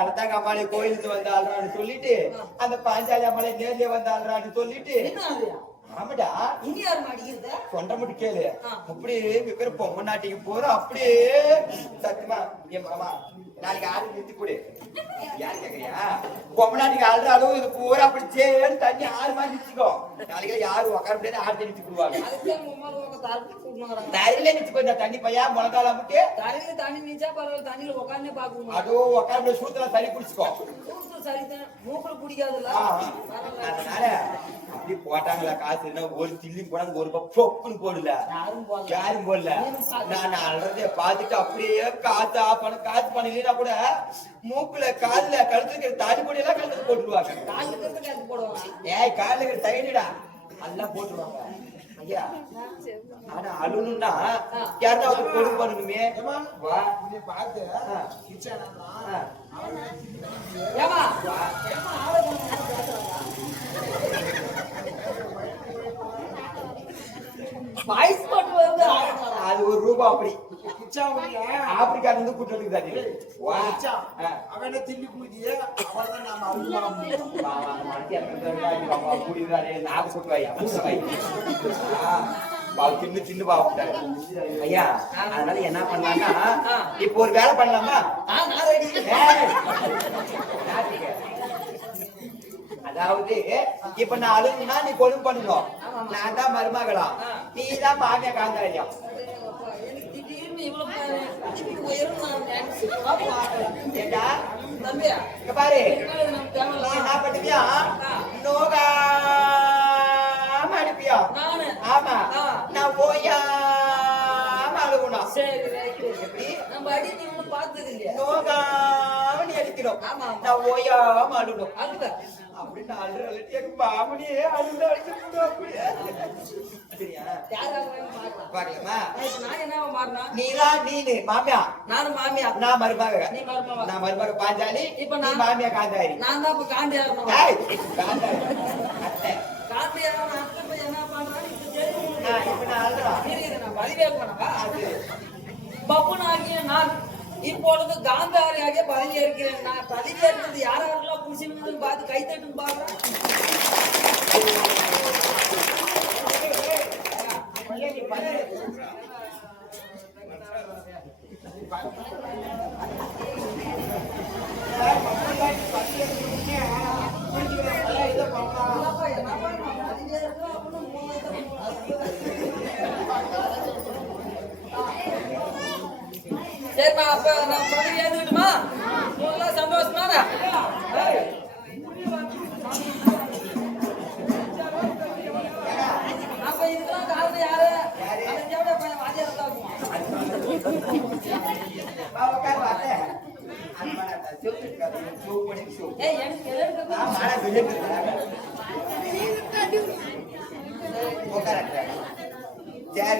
அலத்தாங்க அம்மாளை கோயிலுக்கு வந்தாள்றான்னு சொல்லிட்டு அந்த பாஞ்சாலி அம்மாளை நேர்ல வந்தாள்றான்னு சொல்லிட்டு? ஆமாடா. சொன்ன மட்டும் கேளு. அப்படியே பொம்மை நாட்டிக்கு போற அப்படியே சத்தியமா என் மாமா நாளைக்கு ஆறு நிறுத்தி கொடு யாரு கேக்குறியா? பொம்மை நாட்டிக்கு ஆள்ற அளவு இது பூரா அப்படி சேன்னு தண்ணி ஆறு மாதிரி நிச்சுக்கோ நாளைக்கு யாரும் உட்கார முடியாது ஆறு நிறுத்தி கொடுவாங்க தரையில நிச்சு தண்ணி பையா? முளக்கால முட்டே? தலையில தண்ணி நீச்சா பரவாயில்ல தண்ணியில உட்காந்தே பாக்குமா அதோ உட்கார சூத்துல குடிச்சுக்கோ சரிதான் மூக்குல பிடிக்காதுல்ல? ஆ, அதனால அப்படி போட்டாங்களா காசு? என்ன ஒரு தில்லி போனாங்க ஒரு போடல. யாரும் போடல. நான் அல்றதை பார்த்துட்டு அப்படியே காத்து ஆஃப் பண்ண காத்து பண்ணலாம் கூட மூக்குல காதுல கழுத்துக்கு தாடி பொடி எல்லாம் கழுத்துல போட்டுருவாங்க. ஏய் காதுல இருக்கிற தையடிடா எல்லாம் போட்டுருவாங்க. ஐயா. ஆனா அழுணும்னா யாருன்னா கொடுக்க பண்ணணுமே வா உன்னை பார்த்து கிச்சனா வாய்ஸ் போட்டு வருது அது ஒரு ரூபா அப்படி. ஆப்பிரிக்கா இருந்து கூட்டு வந்து வா. கிச்சா ஆ. அவன தில்லி குடிக்கிய அவதான் நாம பாப்பா, கூடியிருந்தாரு, நாக்கு தின்னு, தின்னு. ஐயா, அதனால என்ன பண்ணலாம்னா, இப்போ ஒரு வேலை பண்ணலாமா? அதாவது இப்ப நான் அழுகுனா நீ கொழும்பு பண்ணணும் நான் தான் மருமகளா நீ தான் மாமியா காந்தாரியா பாரு. இப்படி உயரம் நான் நினைச்சுக்கூட பார்க்கல. ஏண்டா தம்பியா இங்க பாரு என்ன இது நமக்கு நீ தேவையில்ல. என்ன பண்ணுவியா நோகாம அனுப்பியா நானு ஆமா. நான் அழுகணும் சரி எப்படி நம்ம அடி நீ ஒண்ணும் பார்த்தது இல்லையா? நோகாம நீ அடிக்கணும் ஆமா. நான் ஓயாம அழுகணும் அழுத. அப்படின்னு அழுற அழுத அடிச்சு அப்படியே. சரியா? பாக்கலாமா இப்ப நான் என்ன மாறினா நீதான் நீனு மாமியா. நானும் மாமியா. நான் மருமக நீ மருமக. நான் மருமக பாஞ்சாலி. இப்ப நான் மாமியா காந்தாரி. நான் தான் இப்ப ஏய், காந்தாரி. அத்தை அத்தை போய் என்ன பண்றான்னு இப்ப நான் அழுறேன். பப்புனாகிய நான் இப்பொழுது காந்தாரியாக பதவி இருக்கிறேன் நான் பதவி யார் யாரெல்லாம் புடிச்சிருந்ததுன்னு பார்த்து கை தட்டும் பாக்குறேன் என்னப்பா, நான் பதவியா இருக்கிறேன் அப்படின்னு மூணு சரிம்மா அப்ப நான் பதவி ஏத்துக்கிட்டுமா உங்களெல்லாம் சந்தோஷமா அப்ப இதுக்கெல்லாம் காரணம் யாரு அந்த ஜெவட பையன் வாத்தியார் தான் இருக்கும். வா, உட்காரு, வா, அத்தை. அது வேணாம், அத்தை. சிவப்பு இருக்காது, சிவப்பு பண்ணி சிவப்பு. ஏய் எனக்கு எதிர்க்கு ஆ, மழை விழுந்து இருக்காங்க. உட்காரு, அத்தை. சரி, உட்காரு. படம் படம் பார்த்தா ரத்தம் பண்ணி வாங்குறாங்க. அத்தை,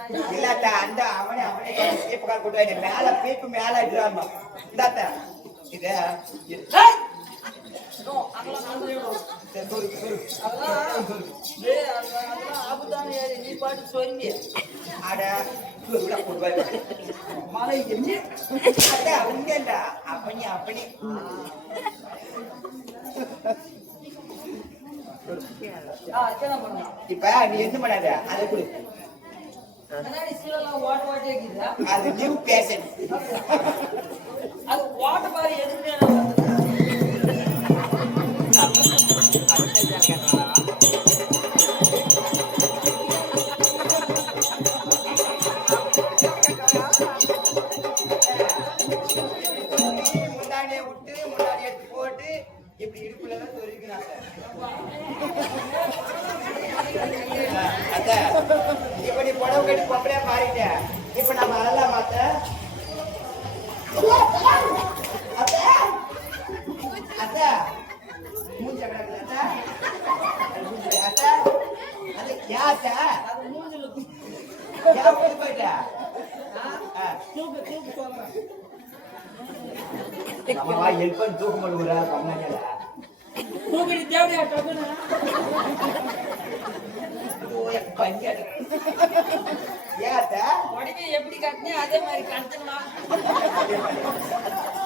பாட்டு சொரிஞ்சி. அட சொல்லு, விட, கொண்டு வாங்க. மலை எஞ்சி. அத்தை, உண்மைடா. அப்பனி. இப்ப நீ என்ன பண்ணாத அதை கொடு முன்னாடி சீலெல்லாம் ஓட்ட ஓட்டே இருக்குதா? அது நியூ பேஷன் அது ஓட்ட பாரு எதுக்குமே அத்தை இப்ப நீ புடவை கட்டி பொம்பளை அப்படியே இப்ப நம்ம அதெல்லாம் மாத்த. அத்தை அத்தை மூஞ்ச கிடக்குது அத்தை. அது மூஞ்சி மூஞ்சில போயிட்ட. தூக்கு தூக்கு சொல்றேன் ஹெல்ப் பண்ணி பண்ணல தூக்கிட்டு தேவையா அத்தை? உடனே எப்படி கட்டினே அதே மாதிரி கட்டலாம்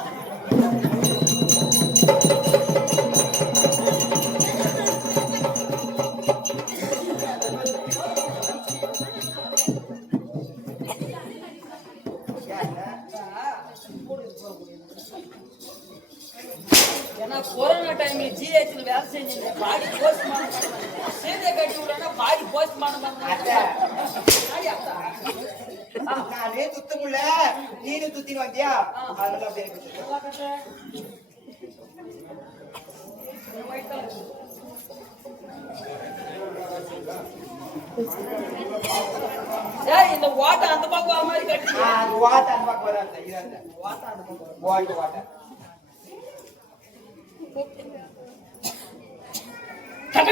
நானே துத்த முடியல நீனு சுத்தின்னு வந்தியா அதனால அப்படியே இருக்குது. இந்த ஓட்டை அந்த பக்கம் வர மாதிரி கட்டி ஆ, அந்த பக்கம் வராது இது அந்த பக்கம் வாட்ட வாட்ட டக்குனு கட்டியா ஏய், சும்மா இப்படி நிக்கோடா. அட்டி ஏறுமா அது இல்ல அத்தை, அந்த பையன் அந்த பையனை பாரு, போன் பண்றாங்க, அப்ப கொடுத்து. ஆ, இது வந்து இது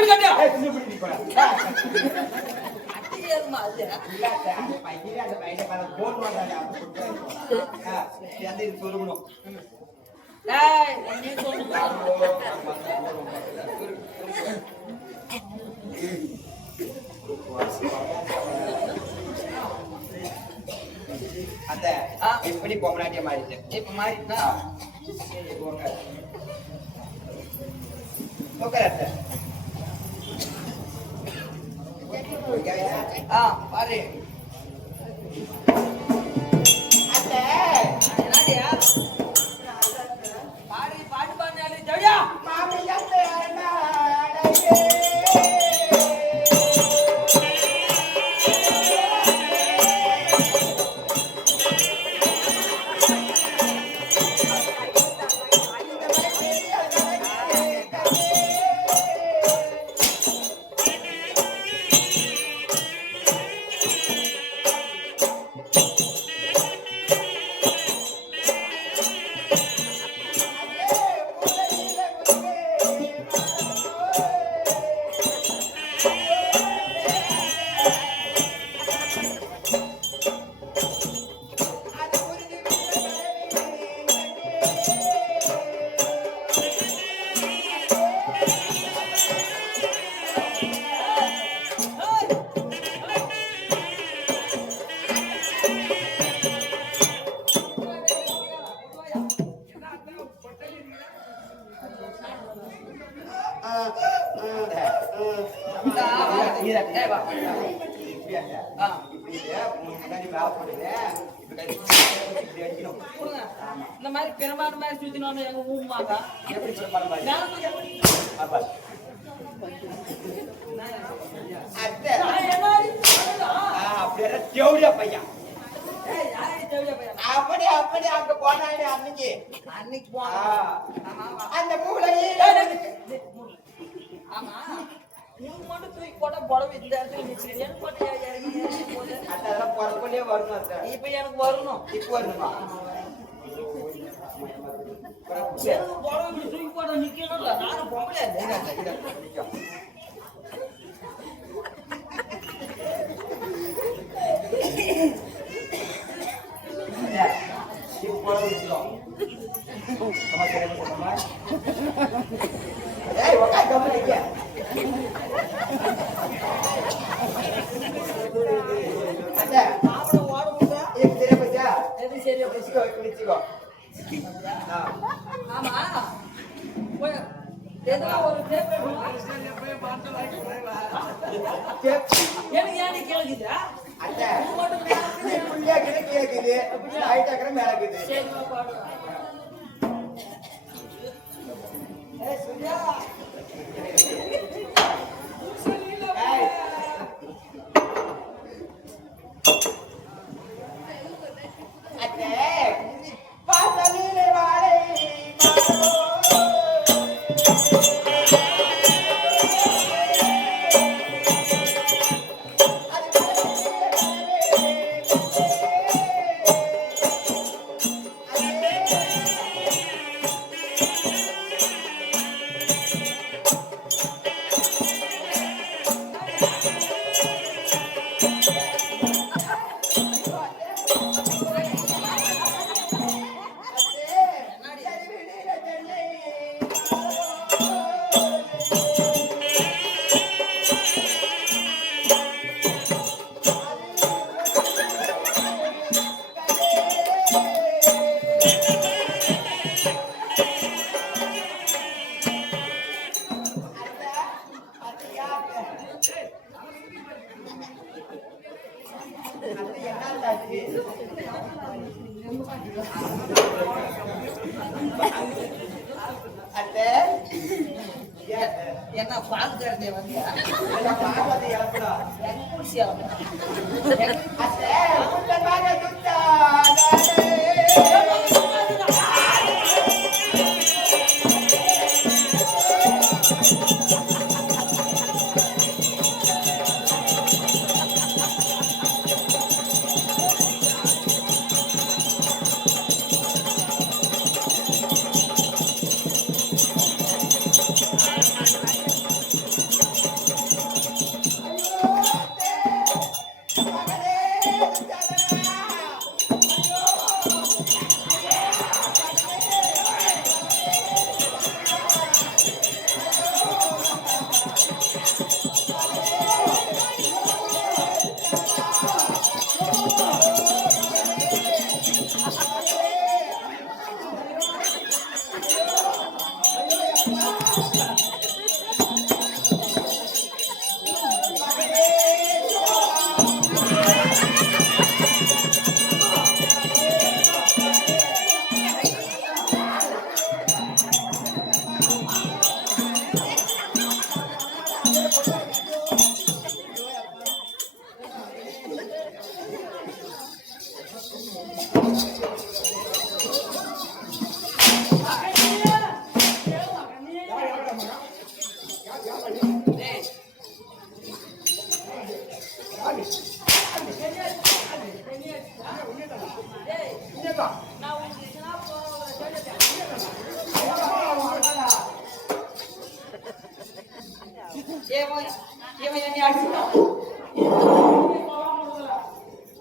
சொருகணும். ஏய் நீ சொல்லுங்க அத்தை, ஆ. இப்படி பொம்மநாட்டிய மாறிட்டு இப்ப மாறிட்டா உட்கார். அத்தை. ஆ பாரு. அத்தை, ஊமாக்கா பையன் அப்படி அப்படி அங்க போனாங்க அன்னைக்கு அன்னைக்கு ஆ, போனோம் அந்த மூளையே ஆமா நீங்க மட்டும் தூக்கி போட்டா புடவை இந்த இடத்துல மிக்சி எனக்கு போட்டு இறங்கி இறங்கி போடு. அதெல்லாம் பிறக்கொண்டே வரணும் அத்தை. இப்ப எனக்கு வரணும் இப்போ வரணுமா ஏய், முடியா இதுக்கு சரியா போச்சு? வச்சுக்கோ, இப்படி வச்சுக்கோ. ஆ. ஆமா போய் எதுனா ஒரு டேப் கேப். எனக்கு ஏன் கேளுக்குதா புள்ளியா கிட்ட கேக்குது. height ஆக்குற மேல இருக்குது. 谢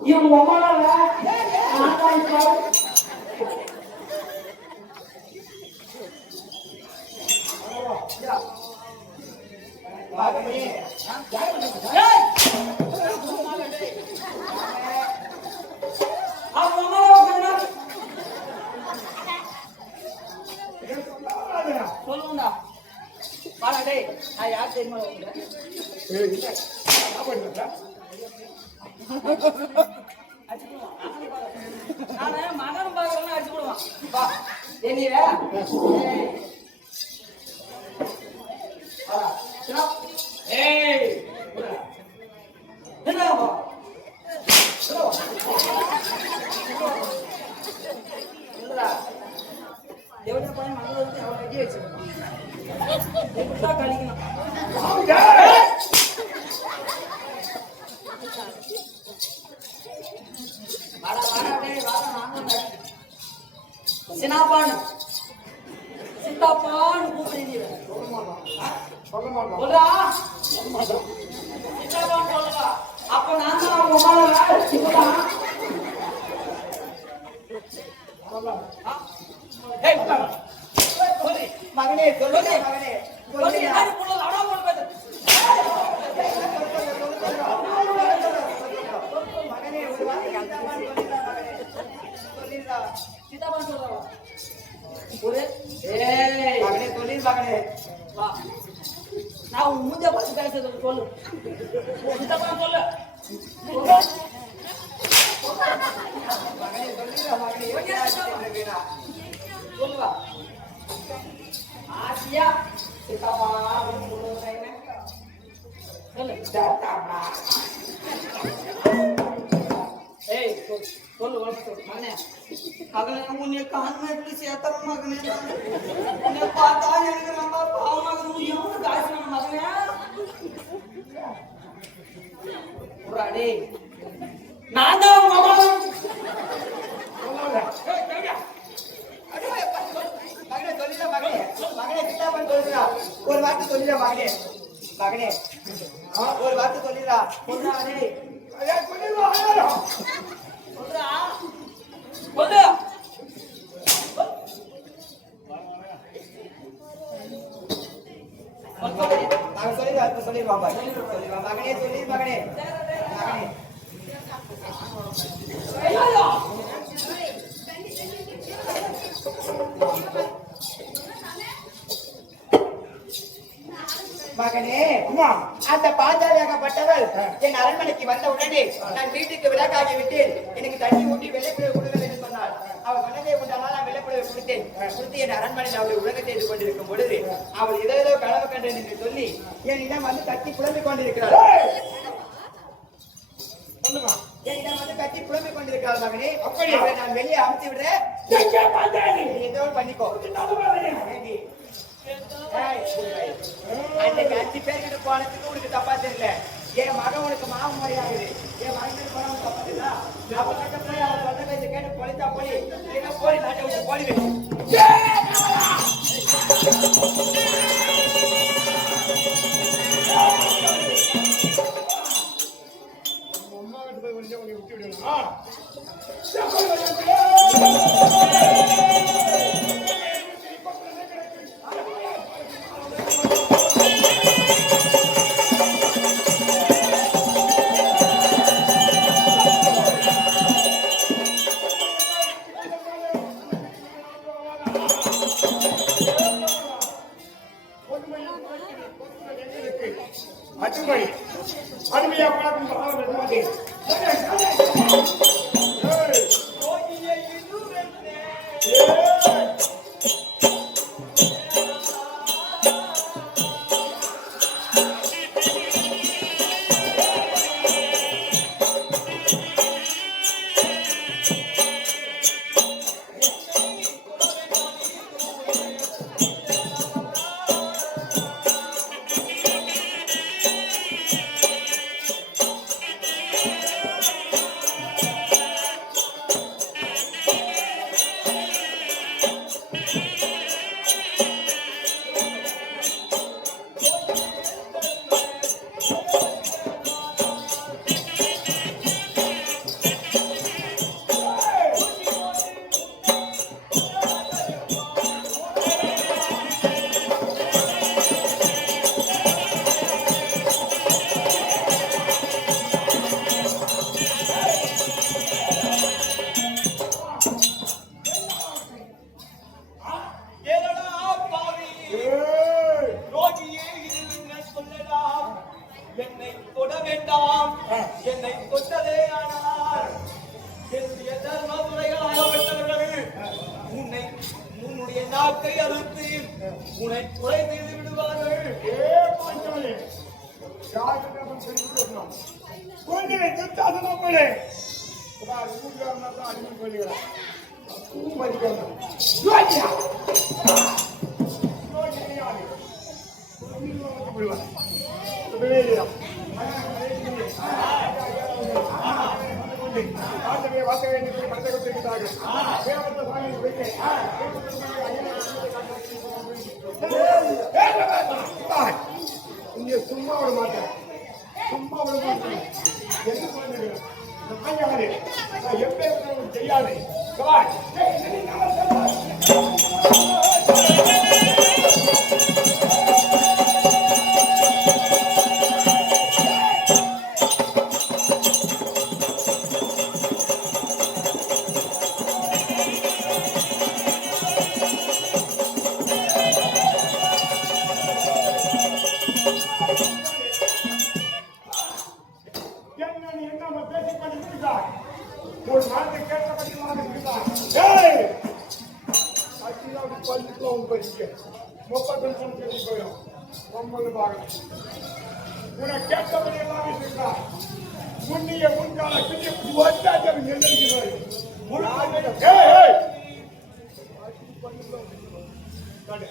இவன் உமானால சொல்லுங்கடா. பாடா டேய் யார் தெரியுமா? 男的 மகனே அந்த பாஞ்சாலியாகப்பட்டவள் என் அரண்மனைக்கு வந்த உடனே நான் வீட்டுக்கு விளக்காகி விட்டேன். எனக்கு தண்ணி ஊட்டி வெள்ளைப்புழை கொடுங்கள் என்று சொன்னாள். அவள் மனதை உண்டானால் நான் வெள்ளைப்புழை கொடுத்தேன். கொடுத்து என் அரண்மனையில் அவளை உலகம் செய்து கொண்டிருக்கும் பொழுது அவள் இதோ ஏதோ கனவு கண்டேன் என்று சொல்லி என்னிடம் வந்து தட்டி புலம்பிக் கொண்டிருக்கிறாள். சொல்லுமா என்னிடம் வந்து கட்டி புலம்பிக் கொண்டிருக்கிறாள் மகனே. அப்படி நான் வெளியே அமுத்தி விடுறேன். ஏதோ பண்ணிக்கோ. அன்னைக்கு அஞ்சு பேர்கிட்ட போனதுக்கு உனக்கு தப்பா தெரியல என் மகன் உனக்கு மாமன் மாதிரி ஆகுது என் மகன் போன உனக்கு தப்பா தெரியல அப்ப கிட்ட போய் அவன் சொந்த பேச்சு கேட்டு பொழித்தா போய் இல்லைன்னா போய் நாட்டை விட்டு போடுவேன் யோகியா. யோகி யாரு? உயிரை வந்து விடுவான். வெளியேறியா. ஆண்டவே வாசகை என்று சொல்லி படத்தை கொடுத்திருக்கிறார்கள். தேவத்தை சாமி வைத்து. ஏய், இங்க சும்மா விட மாட்டேன். சும்மா விட மாட்டேன். என்ன பண்ணுங்க நான் யாரு நான் செய்யாது. கடை.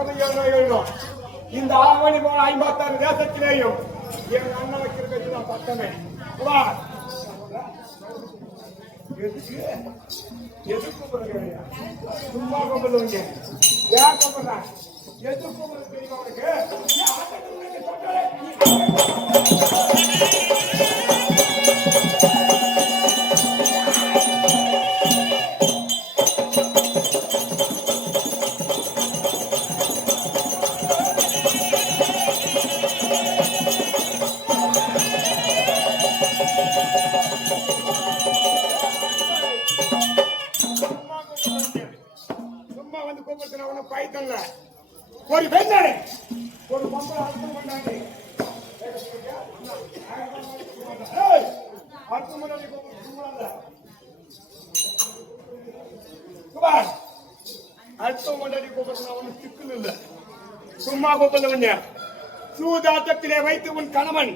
கதையாக எழுதும்? இந்த ஆவணி போல ஐம்பத்தாறு தேசத்திலேயும் என் அண்ணன் வைக்கிறது நான் பட்டமே எதுக்கு? எதுக்கு சும்மா கூப்பிடுவீங்க ஏன் கூப்பிடுறேன் எதுக்கு உங்களுக்கு கோபப்பட்டவன் சூதாட்டத்திலே வைத்து உன் கணவன்